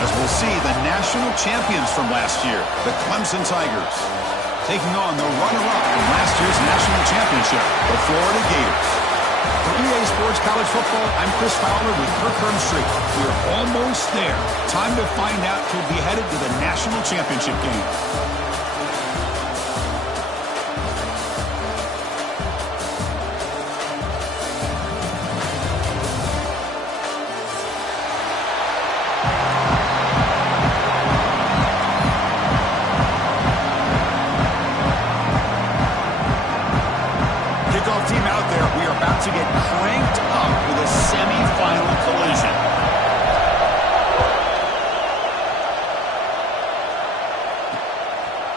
as we'll see the national champions from last year, the Clemson Tigers, taking on the runner-up from last year's national championship, the Florida Gators. For EA Sports College Football, I'm Chris Fowler with Kirk Herbstreit. We're almost there. Time to find out who'll be headed to the national championship game. Team out there, we are about to get cranked up with a semi-final collision.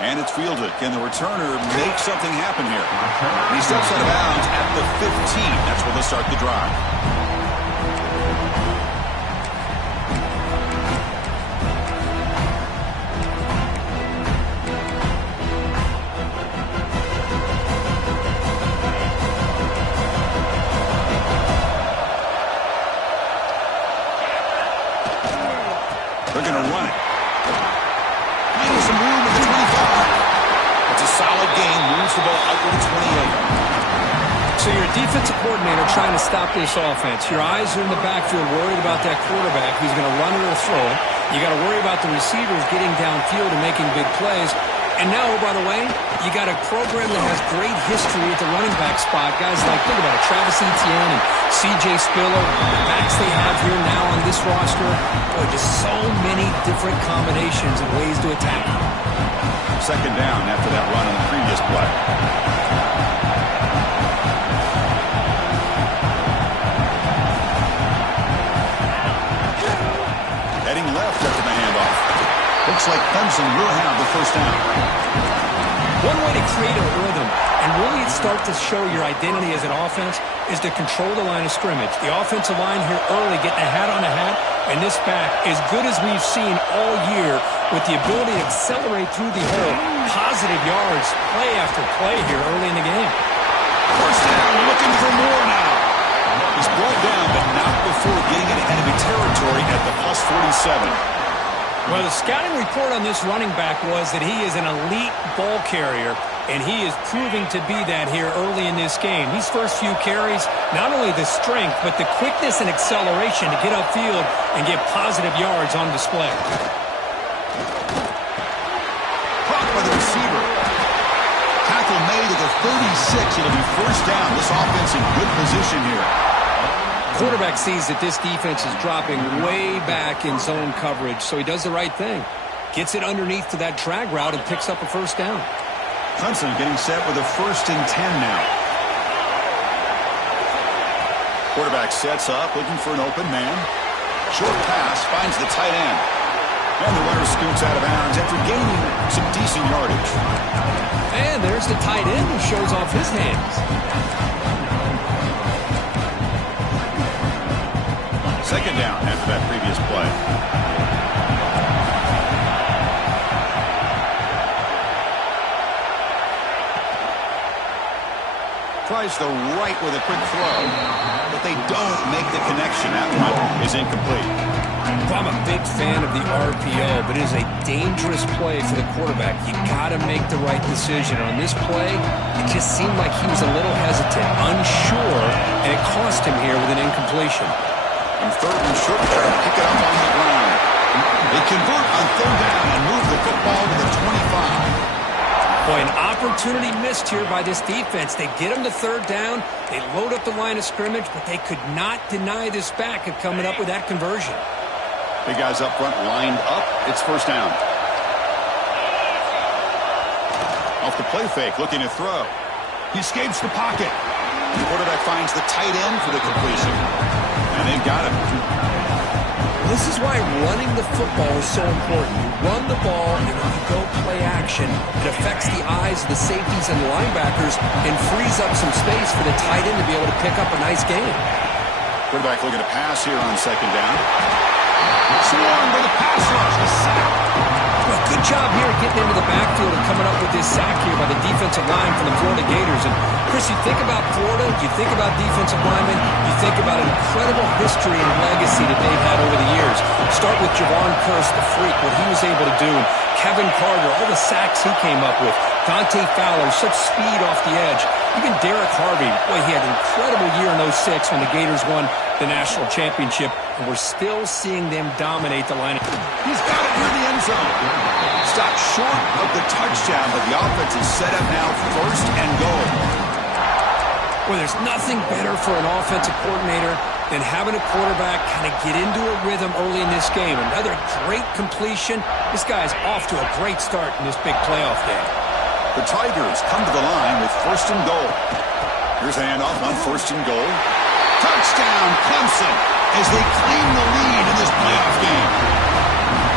And it's fielded. Can the returner make something happen here? And he steps out of bounds at the 15. That's where they'll start the drive. They're going to run it. Finding some room at the 25. It's a solid gain. Moves the ball up to the 28. So you're a defensive coordinator trying to stop this offense. Your eyes are in the backfield worried about that quarterback who's going to run it or throw it. You got to worry about the receivers getting downfield and making big plays. And now, oh, by the way, you got a program that has great history at the running back spot. Guys like, think about it, Travis Etienne and C.J. Spiller, the backs they have here now on this roster. Boy, just so many different combinations and ways to attack. Second down after that run on the previous play. Heading left after the handoff. Looks like Clemson will have the first down. One way to create a rhythm and really start to show your identity as an offense is to control the line of scrimmage. The offensive line here early getting a hat on a hat, and this back, as good as we've seen all year, with the ability to accelerate through the hole, positive yards, play after play here early in the game. First down, looking for more now. He's brought down, but not before getting into enemy territory at the plus 47. Well, the scouting report on this running back was that he is an elite ball carrier, and he is proving to be that here early in this game. These first few carries, not only the strength, but the quickness and acceleration to get upfield and get positive yards on display. Caught by the receiver. Tackle made at the 36. It'll be first down. This offense in good position here. Quarterback sees that this defense is dropping way back in zone coverage, so he does the right thing. Gets it underneath to that drag route and picks up a first down. Clemson getting set with a 1st and 10 now. Quarterback sets up, looking for an open man. Short pass, finds the tight end. And the runner scoots out of bounds after gaining some decent yardage. And there's the tight end who shows off his hands. Second down after that previous play. Tries the right with a quick throw, but they don't make the connection. That one is incomplete. Well, I'm a big fan of the RPO, but it is a dangerous play for the quarterback. You got to make the right decision. On this play, it just seemed like he was a little hesitant, unsure, and it cost him here with an incompletion. And 3rd and short, trying to pick it up on the ground. They convert on 3rd down and move the football to the 25. Boy, an opportunity missed here by this defense. They get him to 3rd down. They load up the line of scrimmage, but they could not deny this back of coming up with that conversion. Big guys up front lined up. It's first down. Off the play fake, looking to throw. He escapes the pocket. The quarterback finds the tight end for the completion. And they've got him. This is why running the football is so important. You run the ball, and when you go play action, it affects the eyes of the safeties and the linebackers and frees up some space for the tight end to be able to pick up a nice game. Quarterback looking to pass here on 2nd down. Swarmed by the pass rush. A sack. Well, good Good job here getting into the backfield and coming up with this sack here by the defensive line from the Florida Gators. And, Chris, you think about Florida, you think about defensive linemen, you think about an incredible history and legacy that they've had over the years. Start with Javon Curse, the freak, what he was able to do. And Kevin Carter, all the sacks he came up with. Dante Fowler, such speed off the edge. Even Derek Harvey, boy, he had an incredible year in '06 when the Gators won the national championship. And we're still seeing them dominate the lineup. He's got it near the end zone. Stopped short of the touchdown, but the offense is set up now first and goal. Well, there's nothing better for an offensive coordinator than having a quarterback kind of get into a rhythm early in this game. Another great completion. This guy's off to a great start in this big playoff game. The Tigers come to the line with first and goal. Here's a handoff on first and goal. Touchdown, Clemson, as they claim the lead in this playoff game.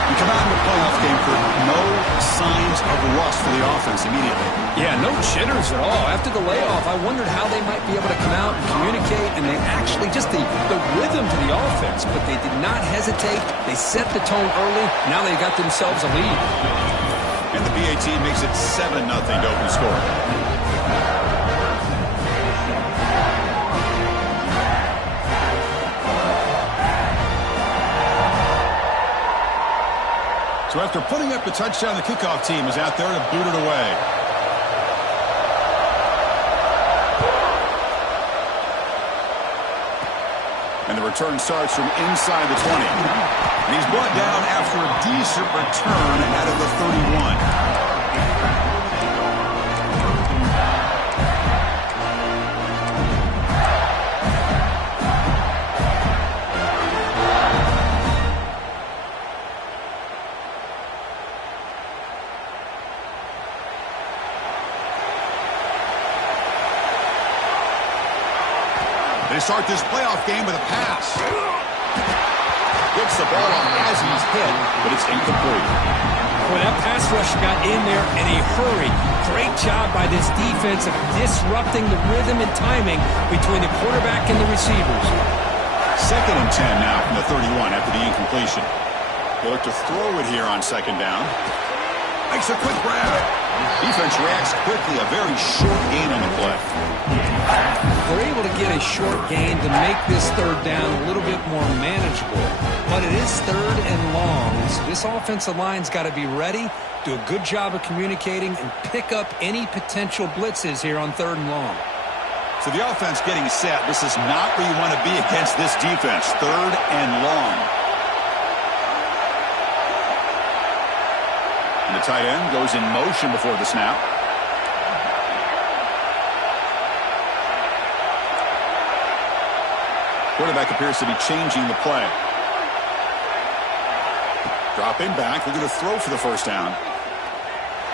We come out in the playoff game for no signs of rust for the offense immediately. Yeah, no jitters at all. After the layoff, I wondered how they might be able to come out and communicate, and they actually just the rhythm to the offense, but they did not hesitate. They set the tone early. Now they got themselves a lead. And the BAT makes it 7-0 to open score. So after putting up the touchdown, the kickoff team is out there to boot it away. And the return starts from inside the 20. And he's brought down after a decent return out of the 31. They start this playoff game with a pass. Gets the ball off as he's hit, but it's incomplete. Well, that pass rush got in there in a hurry. Great job by this defense of disrupting the rhythm and timing between the quarterback and the receivers. 2nd and 10 now from the 31 after the incompletion. They look to throw it here on 2nd down. Makes a quick grab. Defense reacts quickly. A very short gain on the play. They're able to get a short gain to make this 3rd down a little bit more manageable. But it is 3rd and long. So this offensive line's got to be ready, do a good job of communicating, and pick up any potential blitzes here on 3rd and long. So the offense getting set. This is not where you want to be against this defense. 3rd and long. And the tight end goes in motion before the snap. Quarterback appears to be changing the play. Dropping back, looking to throw for the 1st down.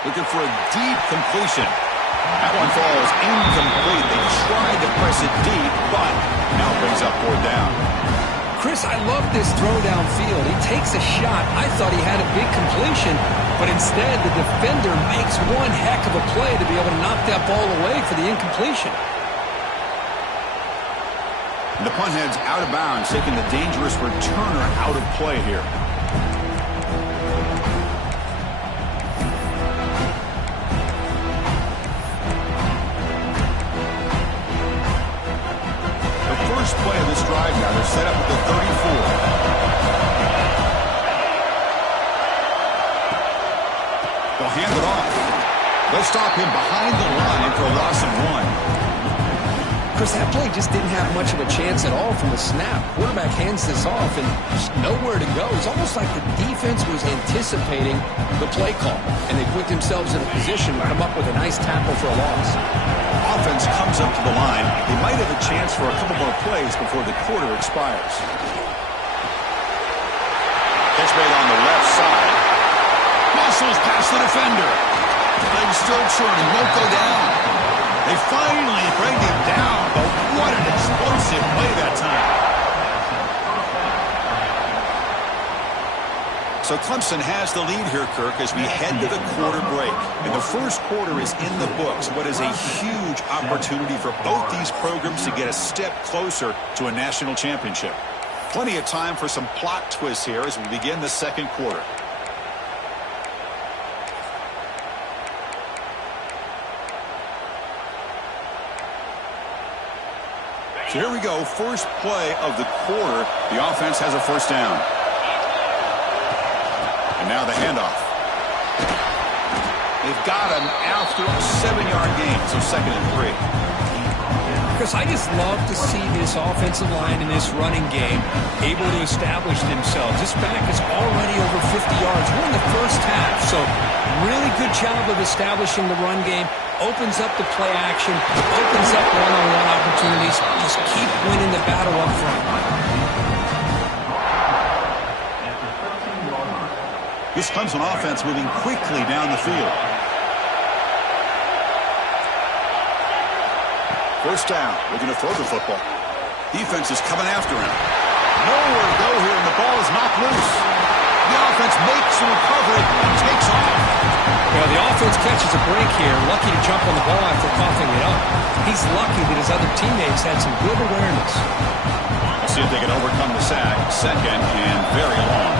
Looking for a deep completion. That one falls incomplete. They tried to press it deep, but now brings up 4th down. Chris, I love this throw downfield. He takes a shot. I thought he had a big completion, but instead the defender makes one heck of a play to be able to knock that ball away for the incompletion. And the punt heads out of bounds, taking the dangerous returner out of play here. The first play of this drive now, they're set up at the 34. They'll hand it off. They'll stop him behind the line for a loss of 1. Chris, that play just didn't have much of a chance at all from the snap. Quarterback hands this off and just nowhere to go. It's almost like the defense was anticipating the play call, and they put themselves in a position to come up with a nice tackle for a loss. Offense comes up to the line. They might have a chance for a couple more plays before the quarter expires. Catch made on the left side. Muscles past the defender. Legs still churning, won't go down. They finally bring him down, but what an explosive play that time. So Clemson has the lead here, Kirk, as we head to the quarter break. And the first quarter is in the books. What is a huge opportunity for both these programs to get a step closer to a national championship. Plenty of time for some plot twists here as we begin the 2nd quarter. So here we go, first play of the quarter. The offense has a first down. And now the handoff. They've got him after a 7-yard gain, so 2nd and 3. Chris, I just love to see this offensive line in this running game able to establish themselves. This back is already over 50 yards. We're in the first half, so really good job of establishing the run game. Opens up the play action, opens up one-on-one opportunities. Just keep winning the battle up front. This Clemson offense moving quickly down the field. First down, looking to throw the football. Defense is coming after him. Nowhere to go here, and the ball is knocked loose. The offense makes a recovery and takes off. Well, the offense catches a break here, lucky to jump on the ball after coughing it up. He's lucky that his other teammates had some good awareness. Let's see if they can overcome the sack. 2nd and very long.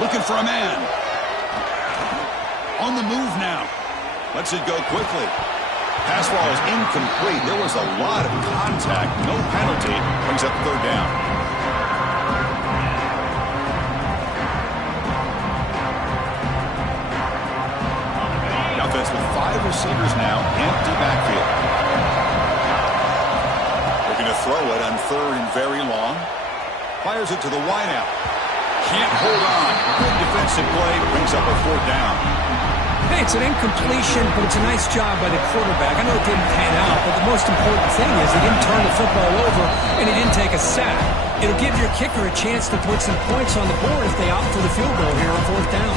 Looking for a man. On the move now. Lets it go quickly. Pass ball is incomplete. There was a lot of contact. No penalty. Brings up 3rd down. The offense with 5 receivers now. Empty backfield. Looking to throw it on 3rd and very long. Fires it to the wideout. Can't hold on. Good defensive play. Brings up a 4th down. Hey, it's an incompletion, but it's a nice job by the quarterback. I know it didn't pan out, but the most important thing is he didn't turn the football over and he didn't take a sack. It'll give your kicker a chance to put some points on the board if they opt for the field goal here on 4th down.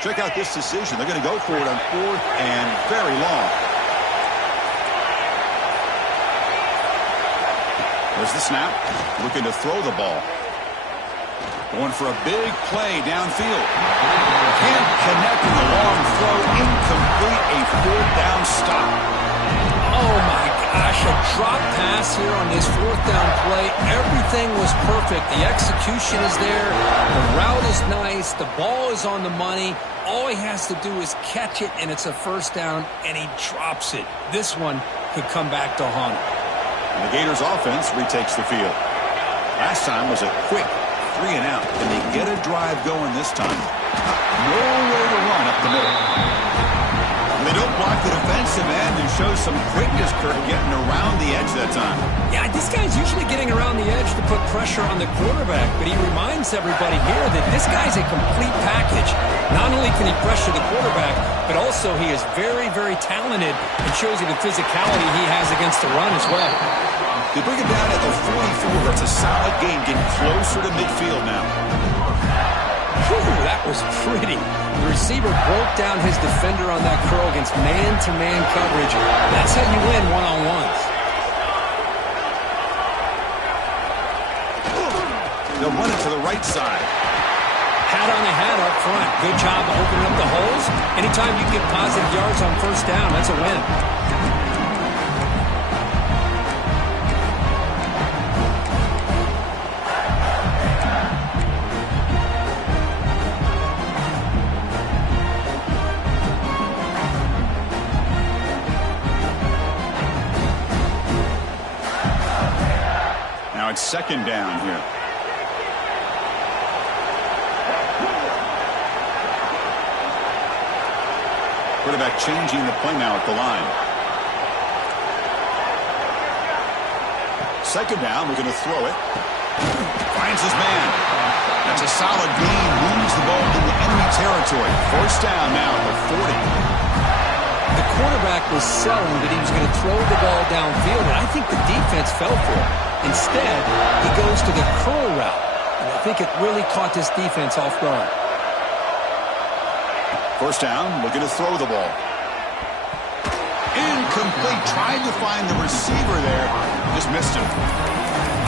Check out this decision. They're going to go for it on 4th and very long. There's the snap. Looking to throw the ball. Going for a big play downfield. Can't connect with the long throw. Incomplete. A 4th down stop. Oh, my gosh. A drop pass here on this 4th down play. Everything was perfect. The execution is there. The route is nice. The ball is on the money. All he has to do is catch it, and it's a first down, and he drops it. This one could come back to haunt him. And the Gators offense retakes the field. Last time was a quick 3 and out. Can they get a drive going this time? Nowhere to run up the middle. They don't block the defensive end and show some quickness, Kirk, getting around the edge that time. Yeah, this guy's usually getting around the edge to put pressure on the quarterback, but he reminds everybody here that this guy's a complete package. Not only can he pressure the quarterback, but also he is very, very talented and shows you the physicality he has against the run as well. They bring him down at the 44. That's a solid gain, getting closer to midfield now. Whew, that was pretty. The receiver broke down his defender on that curl against man-to-man coverage. That's how you win one-on-ones. They'll run it to the right side. Hat on the hat up front. Good job opening up the holes. Anytime you get positive yards on 1st down, that's a win. Now it's 2nd down here. Quarterback changing the play now at the line. 2nd down, we're going to throw it. Finds his man. That's a solid gain. Moves the ball into enemy territory. 1st down now at the 40. The quarterback was selling that he was going to throw the ball downfield, and I think the defense fell for it. Instead, he goes to the curl route, and I think it really caught this defense off guard. 1st down, looking to throw the ball. Incomplete. Tried to find the receiver there. Just missed him.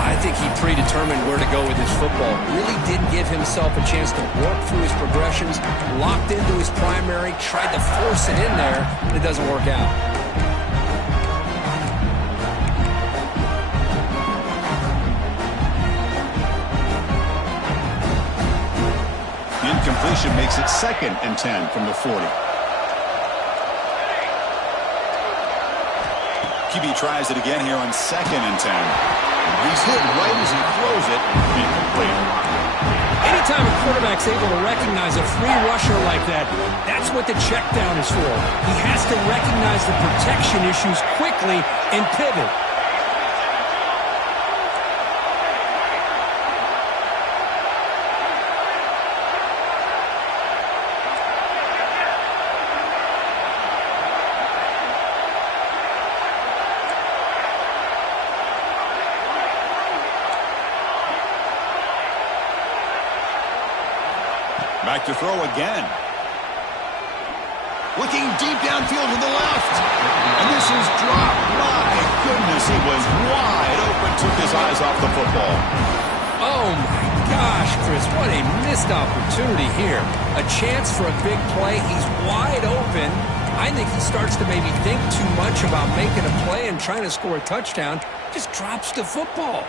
I think he predetermined where to go with his football. Really didn't give himself a chance to work through his progressions, locked into his primary, tried to force it in there, and it doesn't work out. Incompletion makes it 2nd and 10 from the 40. QB tries it again here on 2nd and 10. He's hit right as he throws it. Incomplete. Anytime a quarterback's able to recognize a free rusher like that, that's what the check down is for. He has to recognize the protection issues quickly and pivot. Back to throw again. Looking deep downfield to the left. And this is dropped. My goodness, he was wide open. Took his eyes off the football. Oh, my gosh, Chris. What a missed opportunity here. A chance for a big play. He's wide open. I think he starts to maybe think too much about making a play and trying to score a touchdown. Just drops the football.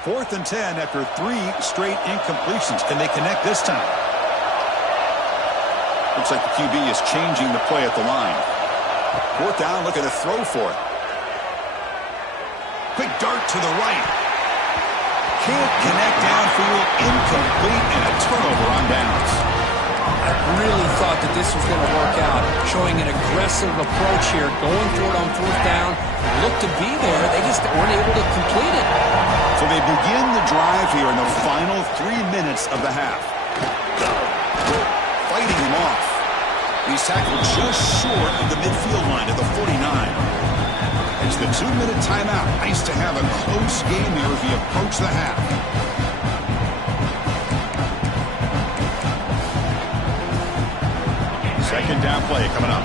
4th and 10 after 3 straight incompletions. Can they connect this time? Looks like the QB is changing the play at the line. 4th down, looking to throw for it. Quick dart to the right. Can't connect downfield. Incomplete and a turnover on downs. I really thought that this was going to work out, showing an aggressive approach here, going for it on 4th down. Looked to be there. They just weren't able to complete it. So they begin the drive here in the final 3 minutes of the half. Fighting him off. He's tackled just short of the midfield line at the 49. It's the 2-minute timeout. Nice to have a close game here as we approach the half. Second down play coming up.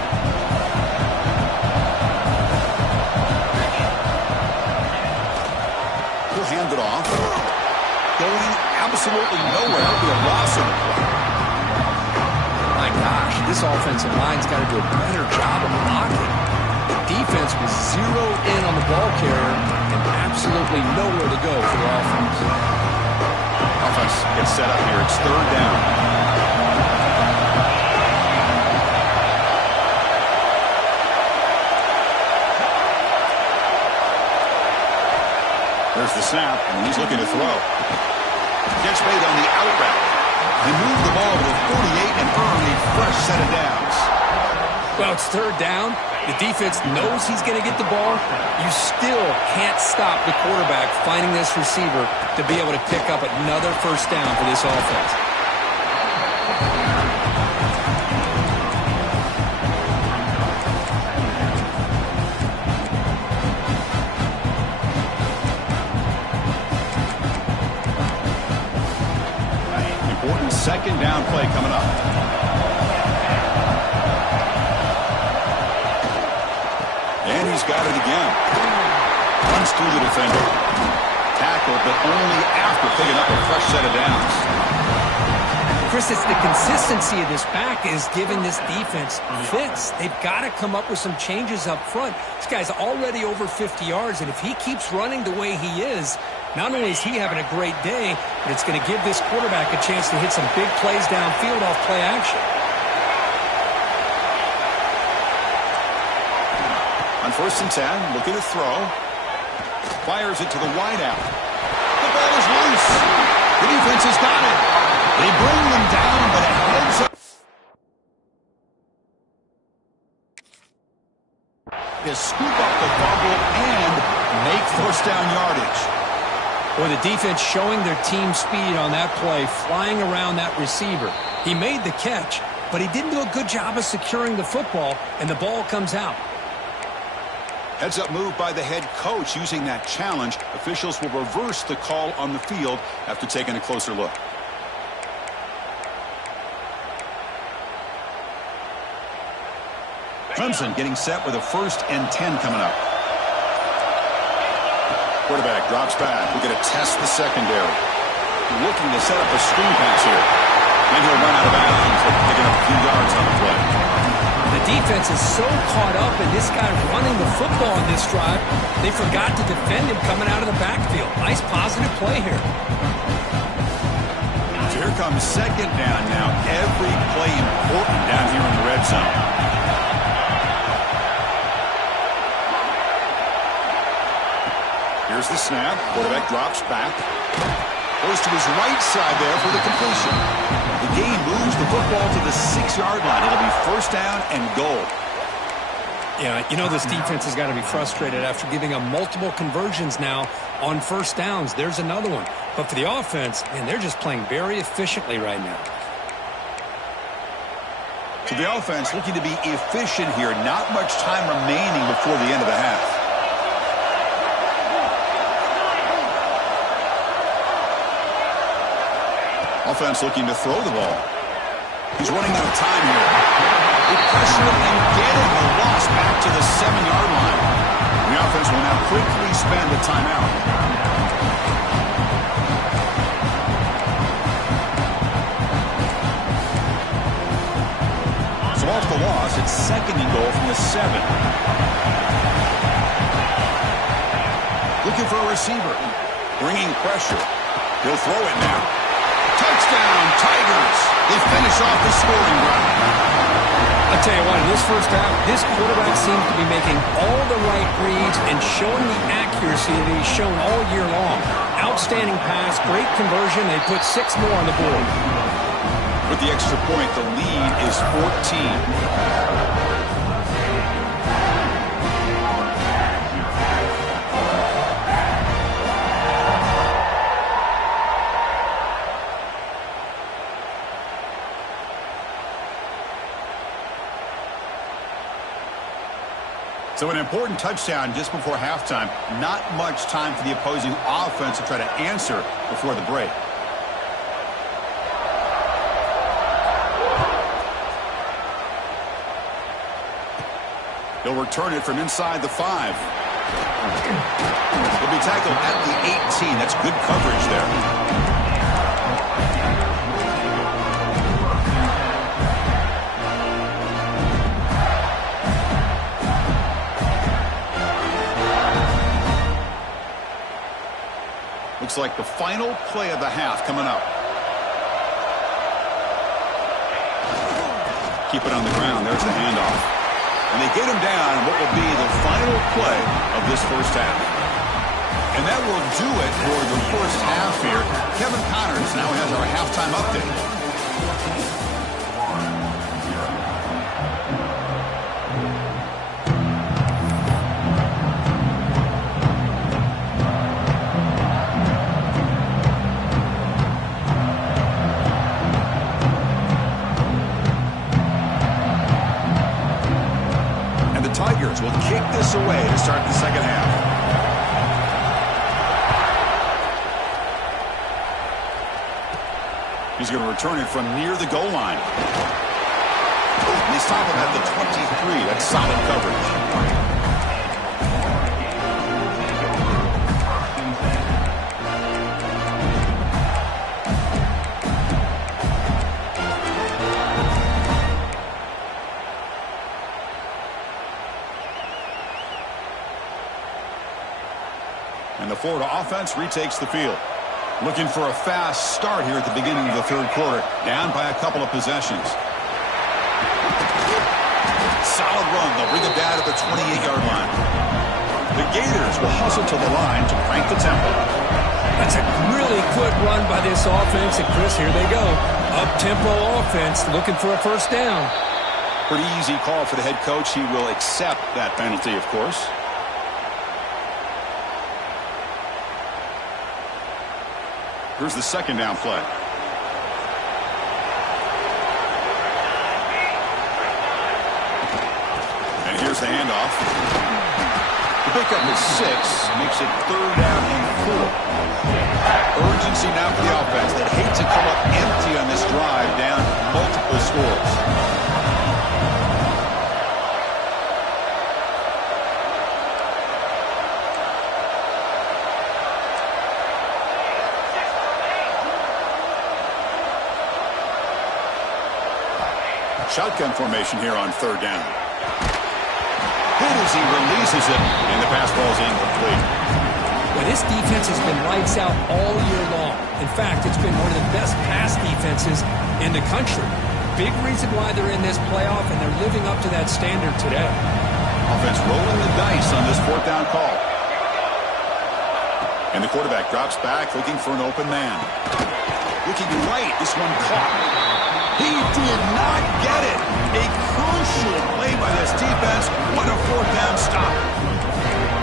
He'll hand it off. Going absolutely nowhere. It'll be a loss in the play. My gosh, this offensive line's got to do a better job of blocking. The defense was zeroed in on the ball carrier and absolutely nowhere to go for the offense. Offense gets set up here. It's 3rd down. There's the snap, and he's looking to throw. Catch made on the out route. They move the ball to the 48 and earn a fresh set of downs. Well, it's 3rd down. The defense knows he's going to get the ball. You still can't stop the quarterback finding this receiver to be able to pick up another 1st down for this offense. Important 2nd down play coming up. And he's got it again. Runs through the defender. Tackled, but only after picking up a fresh set of downs. Chris, it's the consistency of this back is giving this defense fits. They've got to come up with some changes up front. This guy's already over 50 yards, and if he keeps running the way he is, not only is he having a great day, but it's going to give this quarterback a chance to hit some big plays downfield off play action. On 1st and 10, looking to throw. Fires it to the wideout. The ball is loose. The defense has got it. They bring them down, but it heads up. They scoop up the fumble and make 1st down yardage. Well, the defense showing their team speed on that play, flying around that receiver. He made the catch, but he didn't do a good job of securing the football, and the ball comes out. Heads-up move by the head coach using that challenge. Officials will reverse the call on the field after taking a closer look. Clemson getting set with a 1st and 10 coming up. Quarterback drops back. We're going to test the secondary. Looking to set up a screen pass here. And he'll run out of bounds, picking up a few yards on the play. The defense is so caught up in this guy running the football in this drive, they forgot to defend him coming out of the backfield. Nice positive play here. So here comes 2nd down now. Every play important down here in the red zone. Here's the snap. Quarterback drops back. Goes to his right side there for the completion. The game moves the football to the 6-yard line. It'll be 1st down and goal. Yeah, you know this defense has got to be frustrated after giving up multiple conversions now on 1st downs. There's another one. But for the offense, man, they're just playing very efficiently right now. So the offense looking to be efficient here. Not much time remaining before the end of the half. Offense looking to throw the ball. He's running out of time here. They pressure it and get it. A loss back to the 7-yard line. The offense will now quickly spend a timeout. So off the loss, it's 2nd and goal from the 7. Looking for a receiver. Bringing pressure. He'll throw it now. Touchdown, Tigers. They finish off the scoring drive. I'll tell you what, in this first half, this quarterback seems to be making all the right reads and showing the accuracy that he's shown all year long. Outstanding pass, great conversion. They put 6 more on the board. With the extra point, the lead is 14. So an important touchdown just before halftime. Not much time for the opposing offense to try to answer before the break. He'll return it from inside the 5. He'll be tackled at the 18. That's good coverage there. Looks like the final play of the half coming up. Keep it on the ground. There's the handoff. And they get him down in what will be the final play of this first half. And that will do it for the first half here. Kevin Connors now has our halftime update. Tigers will kick this away to start the second half. He's going to return it from near the goal line. And they stop him at the 23. That's solid coverage. And the Florida offense retakes the field. Looking for a fast start here at the beginning of the third quarter. Down by a couple of possessions. Solid run. They'll bring it down to the 28-yard line. The Gators will hustle to the line to crank the tempo. That's a really quick run by this offense. And, Chris, here they go. Up-tempo offense looking for a first down. Pretty easy call for the head coach. He will accept that penalty, of course. Here's the second down play. And here's the handoff. The pickup is 6, makes it 3rd down and 4. Urgency now for the offense. They'd hate to come up empty on this drive, down multiple scores. Shotgun formation here on third down. Hit as he releases it, and the pass ball is incomplete. Well, this defense has been lights out all year long. In fact, it's been one of the best pass defenses in the country. Big reason why they're in this playoff, and they're living up to that standard today. Offense rolling the dice on this fourth down call. And the quarterback drops back, looking for an open man. Looking right, this one caught. He did not get it. A crucial play by this defense. What a fourth down stop.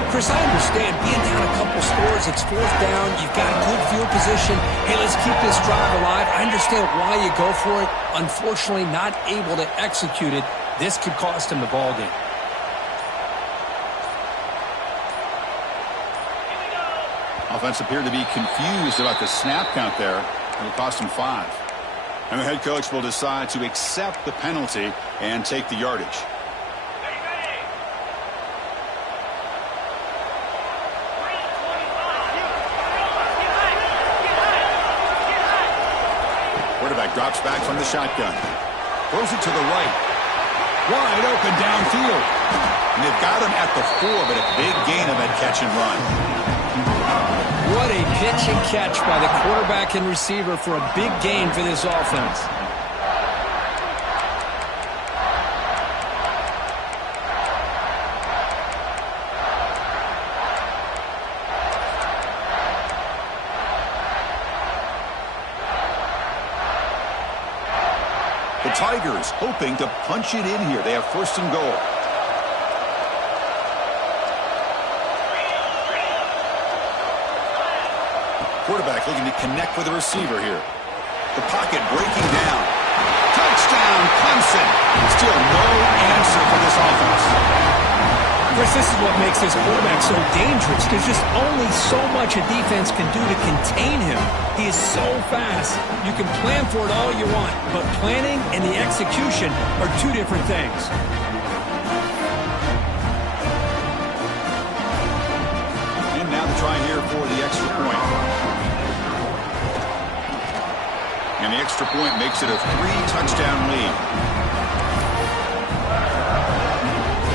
Chris, I understand being down a couple scores, it's fourth down, you've got good field position. Hey, let's keep this drive alive. I understand why you go for it. Unfortunately, not able to execute it. This could cost him the ball game. Offense appeared to be confused about the snap count there. It'll cost him 5. And the head coach will decide to accept the penalty and take the yardage. Quarterback drops back from the shotgun. Throws it to the right. Wide open downfield. And they've got him at the 4, but a big gain of that catch and run. What a pitch and catch by the quarterback and receiver for a big gain for this offense. The Tigers hoping to punch it in here. They have first and goal. Quarterback looking to connect with the receiver here. The pocket breaking down. Touchdown, Clemson. Still no answer for this offense. Chris, this is what makes this quarterback so dangerous. There's just only so much a defense can do to contain him. He is so fast. You can plan for it all you want, but planning and the execution are two different things. And now the try here for the extra point. And the extra point makes it a 3-touchdown lead.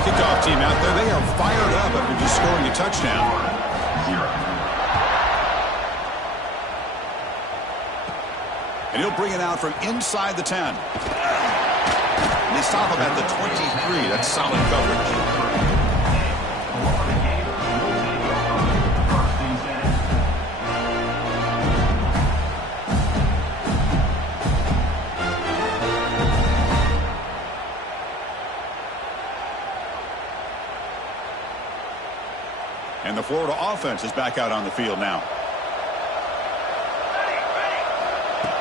Kickoff team out there, they are fired up after just scoring a touchdown. And he'll bring it out from inside the 10. And they stop him at the 23. That's solid coverage. And the Florida offense is back out on the field now.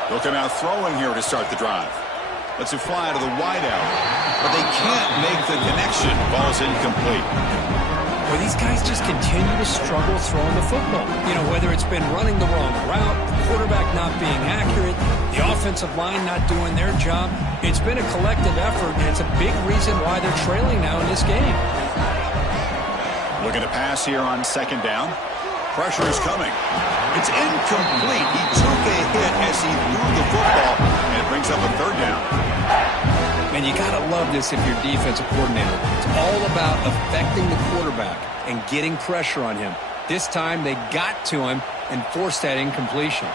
They'll come out throwing here to start the drive. Lets it fly to the wideout. But they can't make the connection. Ball's incomplete. Well, these guys just continue to struggle throwing the football. You know, whether it's been running the wrong route, the quarterback not being accurate, the offensive line not doing their job. It's been a collective effort, and it's a big reason why they're trailing now in this game. Looking to pass here on second down. Pressure is coming. It's incomplete. He took a hit as he threw the football, and it brings up a third down. And you got to love this if you're defensive coordinator. It's all about affecting the quarterback and getting pressure on him. This time they got to him and forced that incompletion.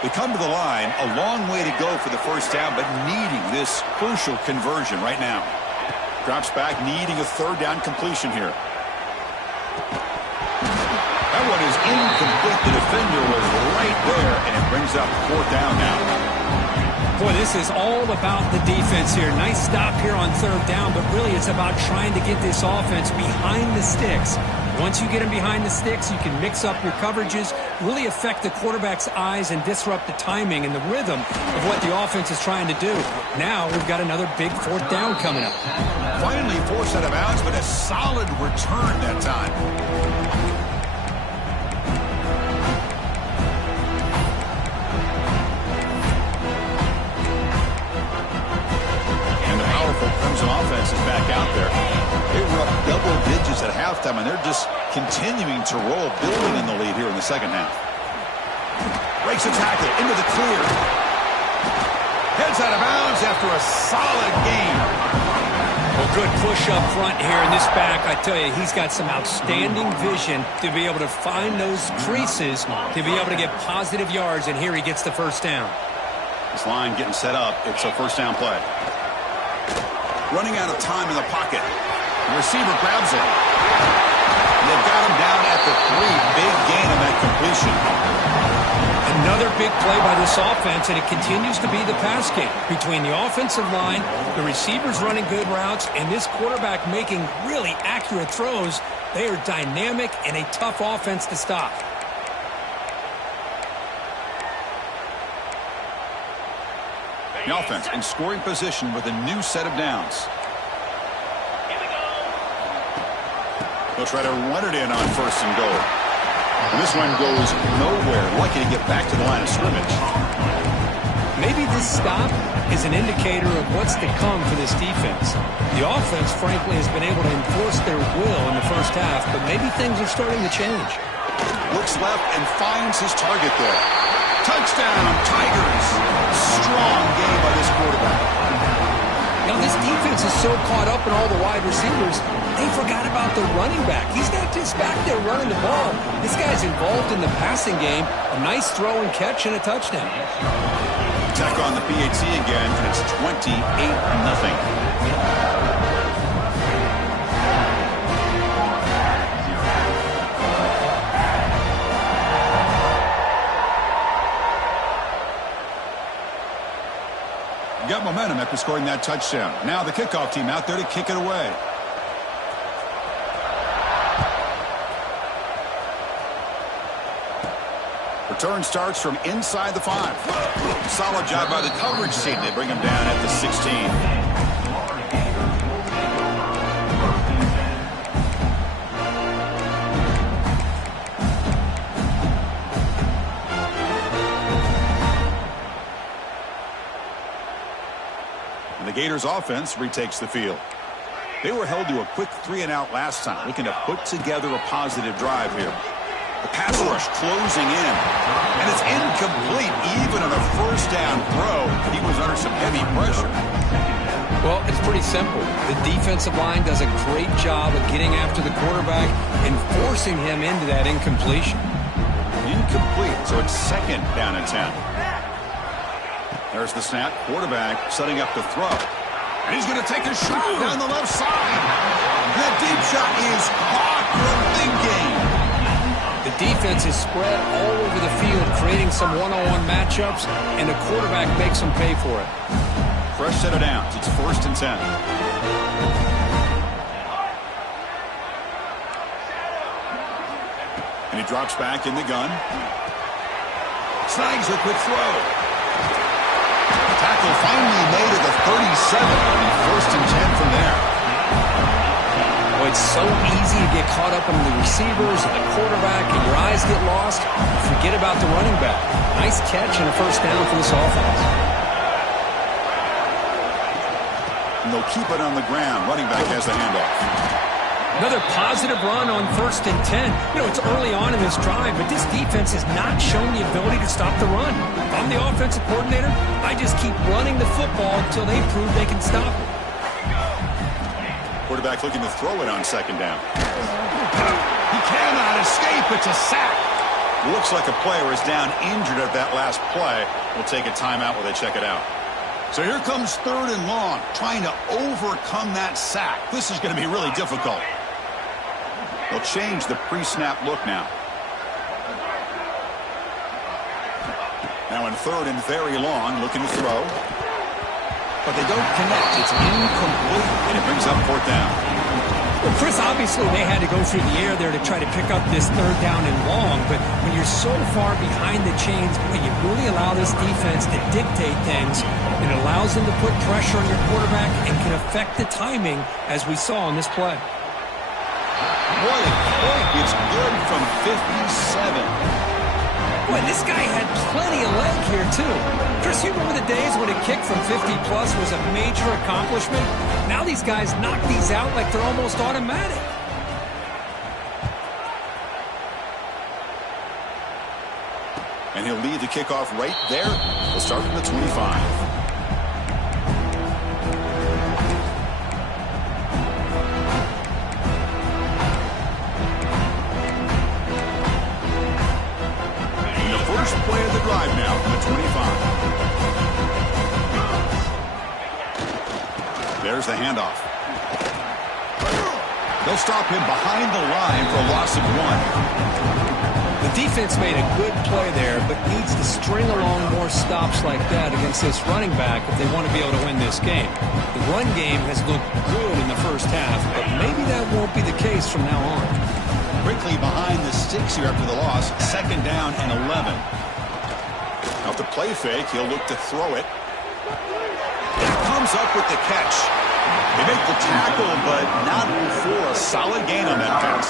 They come to the line, a long way to go for the first down, but needing this crucial conversion right now. Drops back, needing a third down completion here. That one is incomplete. The defender was right there, and it brings up fourth down now. Boy, this is all about the defense here. Nice stop here on third down, but really it's about trying to get this offense behind the sticks. Once you get them behind the sticks, you can mix up your coverages, really affect the quarterback's eyes and disrupt the timing and the rhythm of what the offense is trying to do. Now we've got another big fourth down coming up. Finally forced out of bounds, but a solid return that time. And the powerful Clemson offense is back out there. They were up double digits at halftime, and they're just continuing to roll, building in the lead here in the second half. Breaks a tackle into the clear. Heads goes out of bounds after a solid game. Well, good push up front here in this back. I tell you, he's got some outstanding vision to be able to find those creases, to be able to get positive yards, and here he gets the first down. This line getting set up. It's a first down play. Running out of time in the pocket. The receiver grabs it. They've got him down at the 3. Big gain on that completion. Another big play by this offense, and it continues to be the pass game. Between the offensive line, the receivers running good routes, and this quarterback making really accurate throws, they are dynamic and a tough offense to stop. The offense in scoring position with a new set of downs. They'll try to run it in on first and goal. And this one goes nowhere. Lucky to get back to the line of scrimmage. Maybe this stop is an indicator of what's to come for this defense. The offense, frankly, has been able to enforce their will in the first half, but maybe things are starting to change. Looks left and finds his target there. Touchdown, Tigers. Strong game by this quarterback. Now, this defense is so caught up in all the wide receivers, they forgot about the running back. He's not just back there running the ball. This guy's involved in the passing game. A nice throw and catch and a touchdown. Tech on the PAT again, and it's 28-0. Got momentum after scoring that touchdown. Now the kickoff team out there to kick it away. Return starts from inside the 5. Solid job by the coverage team. They bring him down at the 16. The Gators offense retakes the field. They were held to a quick 3-and-out last time, looking to put together a positive drive here. The pass rush closing in, and it's incomplete. Even on a first down throw, he was under some heavy pressure. Well, it's pretty simple. The defensive line does a great job of getting after the quarterback and forcing him into that incompletion. Incomplete, so it's second down and 10. There's the snap. Quarterback setting up the throw. And he's going to take a shot down the left side. That deep shot is caught for a big gain. The defense is spread all over the field, creating some one-on-one matchups, and the quarterback makes them pay for it. Fresh set of downs. It's first and 10. And he drops back in the gun. Snags a quick throw. Tackle finally made at the 37. First and 10 from there. Well, it's so easy to get caught up in the receivers and the quarterback, and your eyes get lost. Forget about the running back. Nice catch and a first down for this offense. And they'll keep it on the ground. Running back has the handoff. Another positive run on first and 10. You know, it's early on in this drive, but this defense has not shown the ability to stop the run. If I'm the offensive coordinator, I just keep running the football until they prove they can stop it. Quarterback looking to throw it on second down. He cannot escape. It's a sack. Looks like a player is down injured at that last play. We'll take a timeout while they check it out. So here comes third and long, trying to overcome that sack. This is going to be really difficult. They'll change the pre-snap look now. Now in third and very long, looking to throw. But they don't connect. It's incomplete, and it brings up fourth down. Well, Chris, obviously they had to go through the air there to try to pick up this third down and long, but when you're so far behind the chains, when you really allow this defense to dictate things, it allows them to put pressure on your quarterback and can affect the timing, as we saw on this play. What a play. It's good from 57. Boy, this guy had plenty of leg here, too. Chris, you remember the days when a kick from 50-plus was a major accomplishment? Now these guys knock these out like they're almost automatic. And he'll lead the kickoff right there. We'll start from the 25. There's the handoff. They'll stop him behind the line for a loss of 1. The defense made a good play there, but needs to string along more stops like that against this running back if they want to be able to win this game. The run game has looked good in the first half, but maybe that won't be the case from now on. Quickly behind the sticks here after the loss. 2nd down and 11. Off the play fake, he'll look to throw it. Comes up with the catch. They make the tackle, but not before a solid gain on that pass.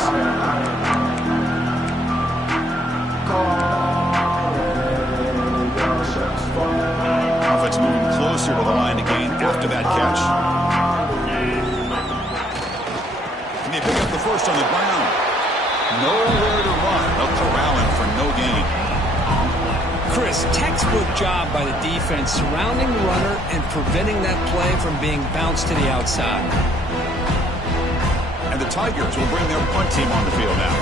Offense moving closer to the line again after that catch. And they pick up the first on the ground. Nowhere to run. They'll corral him for no gain. Chris, textbook job by the defense surrounding the runner and preventing that play from being bounced to the outside. And the Tigers will bring their punt team on the field now.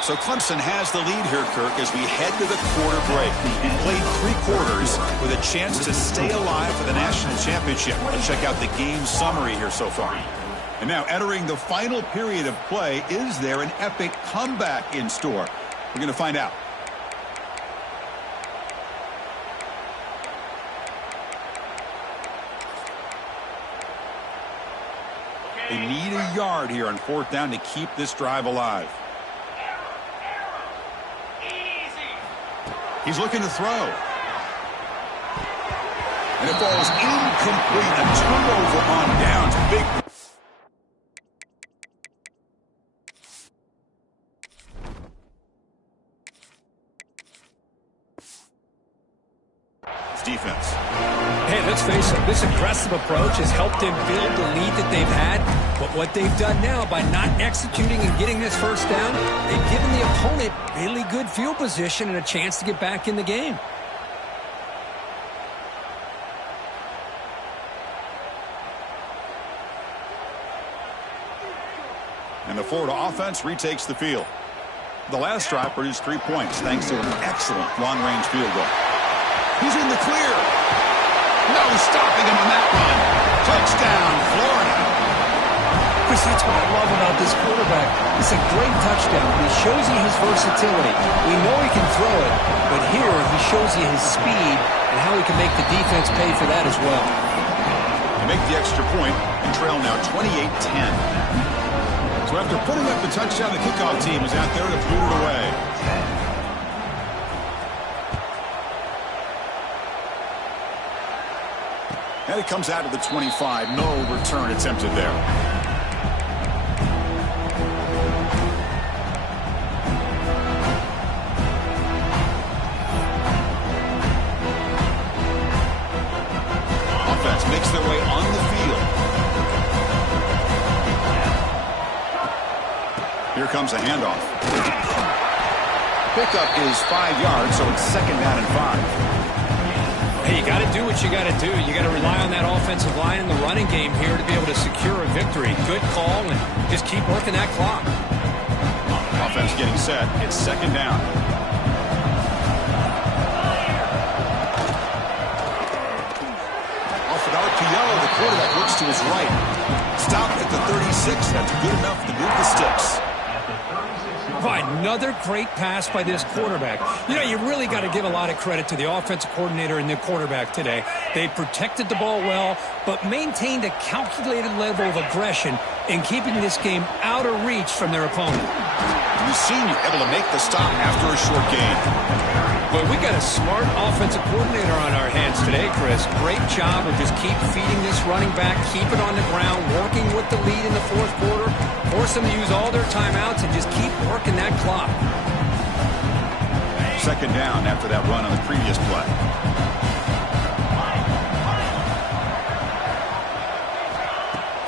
So Clemson has the lead here, Kirk, as we head to the quarter break. We played 3 quarters with a chance to stay alive for the national championship. Let's check out the game summary here so far. And now entering the final period of play, is there an epic comeback in store? We're going to find out. They need a yard here on 4th down to keep this drive alive. He's looking to throw. And it falls incomplete. A turnover on downs. Big. It's defense. Hey, let's face it, this aggressive approach has helped them build the lead that they've had. But what they've done now by not executing and getting this first down, they've given the opponent really good field position and a chance to get back in the game. And the Florida offense retakes the field. The last drive produced 3 points thanks to an excellent long-range field goal. He's in the clear. No stopping him on that run. Touchdown, Florida. Chris, that's what I love about this quarterback. It's a great touchdown. He shows you his versatility. We know he can throw it, but here he shows you his speed and how he can make the defense pay for that as well. They make the extra point and trail now 28-10. So after putting up the touchdown, the kickoff team is out there to boot it away. And it comes out to the 25. No return attempted there. Offense makes their way on the field. Here comes a handoff. Pickup is 5 yards, so it's 2nd down and 5. Hey, you got to do what you got to do. You got to rely on that offensive line in the running game here to be able to secure a victory. Good call, and just keep working that clock. Offense getting set. It's 2nd down. Off an RPO, the quarterback looks to his right. Stopped at the 36. That's good enough to move the sticks. Another great pass by this quarterback. You know, you really got to give a lot of credit to the offensive coordinator and the quarterback today. They protected the ball well, but maintained a calculated level of aggression in keeping this game out of reach from their opponent. The senior able to make the stop after a short gain. But we got a smart offensive coordinator on our hands today, Chris. Great job of just keep feeding this running back, keep it on the ground, working with the lead in the 4th quarter, force them to use all their timeouts, and just keep working that clock. 2nd down after that run on the previous play.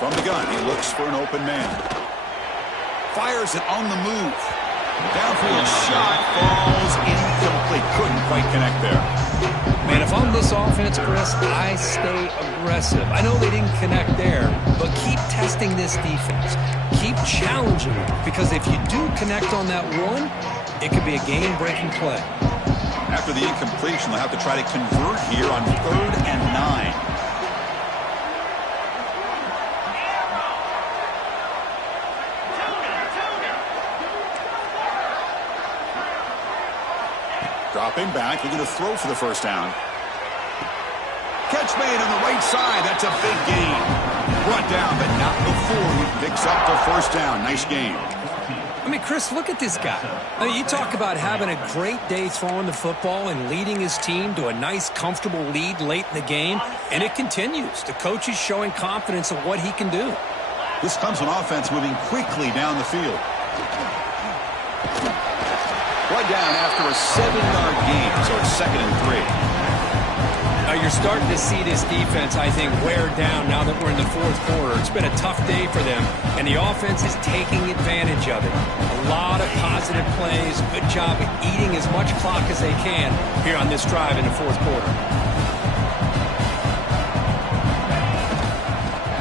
From the gun, he looks for an open man. fires it on the move. Downfield shot falls incomplete. Couldn't quite connect there. Man, if I'm this offense, Chris, I stay aggressive. I know they didn't connect there, but keep testing this defense. Keep challenging them, because if you do connect on that one, it could be a game-breaking play. After the incompletion, they'll have to try to convert here on 3rd and 9. Dropping back, looking to throw for the first down. Catch made on the right side. That's a big gain. Brought down, but not before he picks up the first down. Nice game. I mean, Chris, look at this guy. I mean, you talk about having a great day throwing the football and leading his team to a nice, comfortable lead late in the game, and it continues. The coach is showing confidence of what he can do. This Clemson offense moving quickly down the field. Brought down after a 7-yard gain, so it's 2nd and 3. Now you're starting to see this defense, I think, wear down now that we're in the 4th quarter. It's been a tough day for them, and the offense is taking advantage of it. A lot of positive plays. Good job at eating as much clock as they can here on this drive in the 4th quarter.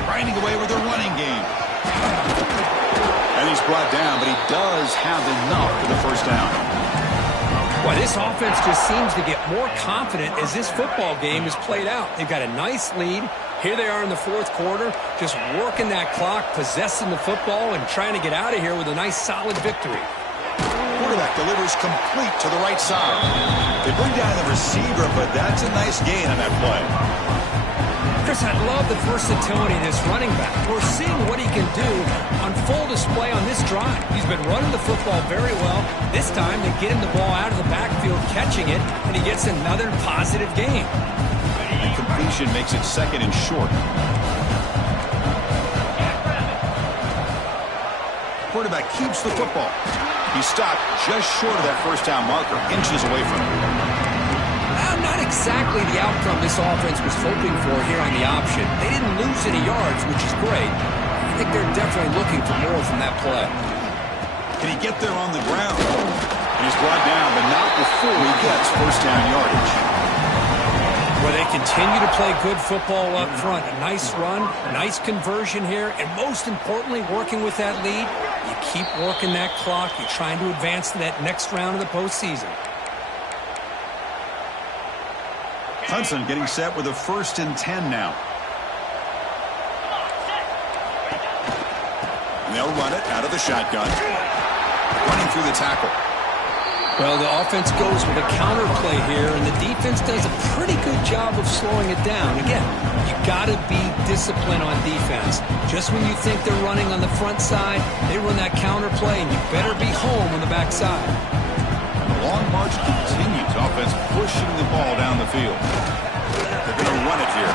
Grinding away with their running game. And he's brought down, but he does have enough for the first down. Well, this offense just seems to get more confident as this football game is played out. They've got a nice lead. Here they are in the 4th quarter, just working that clock, possessing the football, and trying to get out of here with a nice, solid victory. Quarterback delivers complete to the right side. They bring down the receiver, but that's a nice gain on that play. Chris, I love the versatility of this running back. We're seeing what he can do on full display on this drive. He's been running the football very well. This time, they get him the ball out of the backfield, catching it, and he gets another positive gain. And completion makes it 2nd and short. Quarterback keeps the football. He stopped just short of that first down marker, inches away from it. Not exactly the outcome this offense was hoping for here on the option. They didn't lose any yards, which is great. I think they're definitely looking for more from that play. Can he get there on the ground? And he's brought down, but not before he gets first down yardage. Where they continue to play good football up front. A nice run, nice conversion here, and most importantly, working with that lead, you keep working that clock. You're trying to advance to that next round of the postseason. Clemson getting set with a 1st and 10 now. And they'll run it out of the shotgun. Running through the tackle. Well, the offense goes with a counter play here, and the defense does a pretty good job of slowing it down. Again, you got to be disciplined on defense. Just when you think they're running on the front side, they run that counter play, and you better be home on the back side. The long march continues. Offense pushing the ball down the field. They're going to run it here.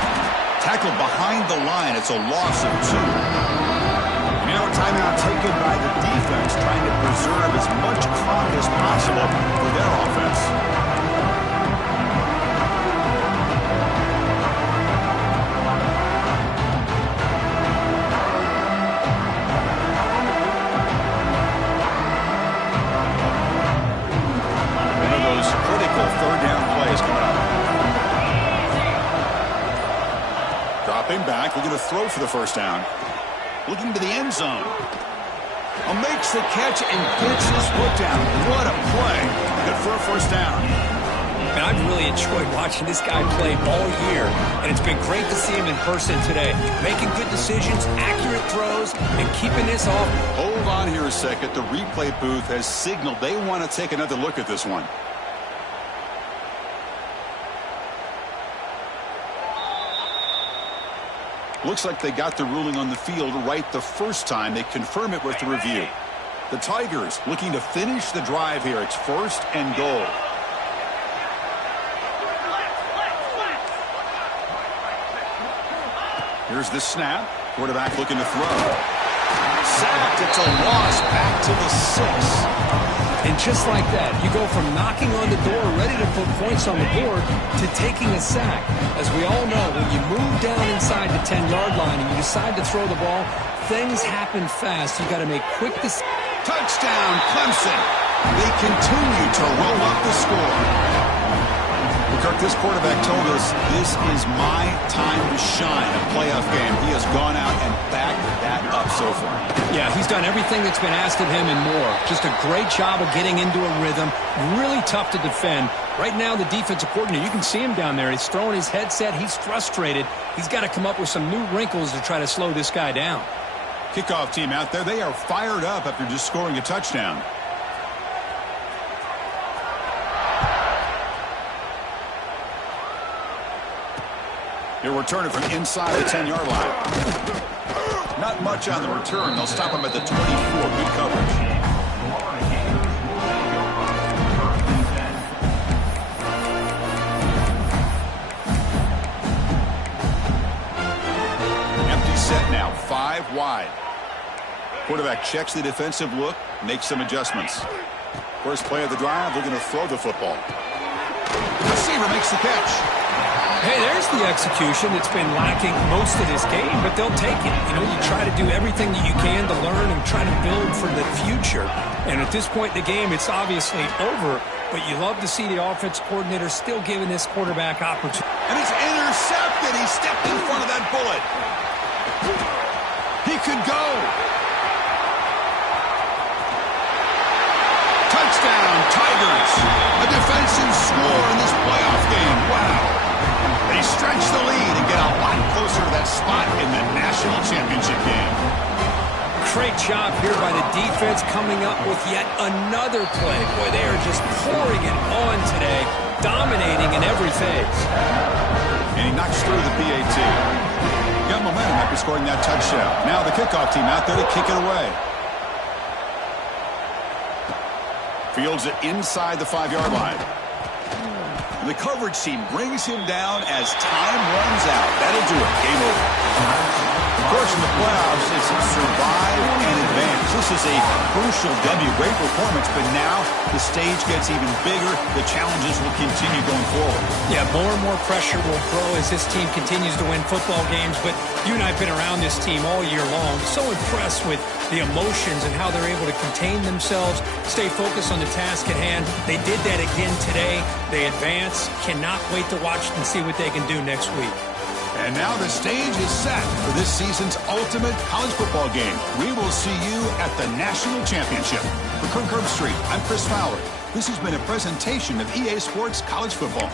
Tackled behind the line. It's a loss of 2. And now a timeout taken by the defense, trying to preserve as much clock as possible for their offense. Back, looking to throw for the first down. Looking to the end zone. Makes the catch and gets his foot down. What a play. Good for a first down. And I've really enjoyed watching this guy play all year, and it's been great to see him in person today. Making good decisions, accurate throws, and keeping this off. Hold on here a second. The replay booth has signaled they want to take another look at this one. Looks like they got the ruling on the field right the first time. They confirm it with the review. The Tigers looking to finish the drive here. It's 1st and goal. Here's the snap. Quarterback looking to throw. Sacked. It's a loss back to the 6. And just like that, you go from knocking on the door, ready to put points on the board, to taking a sack. As we all know, when you move down inside the 10-yard line and you decide to throw the ball, things happen fast. You got to make quick decisions. Touchdown, Clemson. They continue to roll up the score. Well, Kirk, this quarterback told us this is my time to shine, a playoff game. He has gone out and backed that up so far. Yeah, he's done everything that's been asked of him and more. Just a great job of getting into a rhythm. Really tough to defend. Right now, the defensive coordinator, you can see him down there. He's throwing his headset. He's frustrated. He's got to come up with some new wrinkles to try to slow this guy down. Kickoff team out there. They are fired up after just scoring a touchdown. He'll return it from inside the 10-yard line. Not much on the return. They'll stop him at the 24. Good coverage. Empty set now, 5 wide. Quarterback checks the defensive look, makes some adjustments. First play of the drive, they're going to throw the football. The receiver makes the catch. Hey, there's the execution that's been lacking most of this game, but they'll take it. You know, you try to do everything that you can to learn and try to build for the future. And at this point in the game, it's obviously over, but you love to see the offense coordinator still giving this quarterback opportunity. And it's intercepted. He stepped in front of that bullet. He could go. Touchdown, Tigers. A defensive score in this playoff game. Wow. They stretch the lead and get a lot closer to that spot in the national championship game. Great job here by the defense coming up with yet another play. Boy, they are just pouring it on today, dominating in every phase. And he knocks through the PAT. Got momentum after scoring that touchdown. Now the kickoff team out there to kick it away. Fields it inside the 5-yard line. And the coverage team brings him down as time runs out. That'll do it. Game over. Of course, in the playoffs, it's survive and advance. This is a crucial W. Great performance, but now the stage gets even bigger. The challenges will continue going forward. Yeah, more and more pressure will grow as this team continues to win football games. But you and I have been around this team all year long. So impressed with the emotions and how they're able to contain themselves, stay focused on the task at hand. They did that again today. They advance. Cannot wait to watch and see what they can do next week. And now the stage is set for this season's ultimate college football game. We will see you at the national championship. For Kirk Herbstreit, I'm Chris Fowler. This has been a presentation of EA Sports College Football.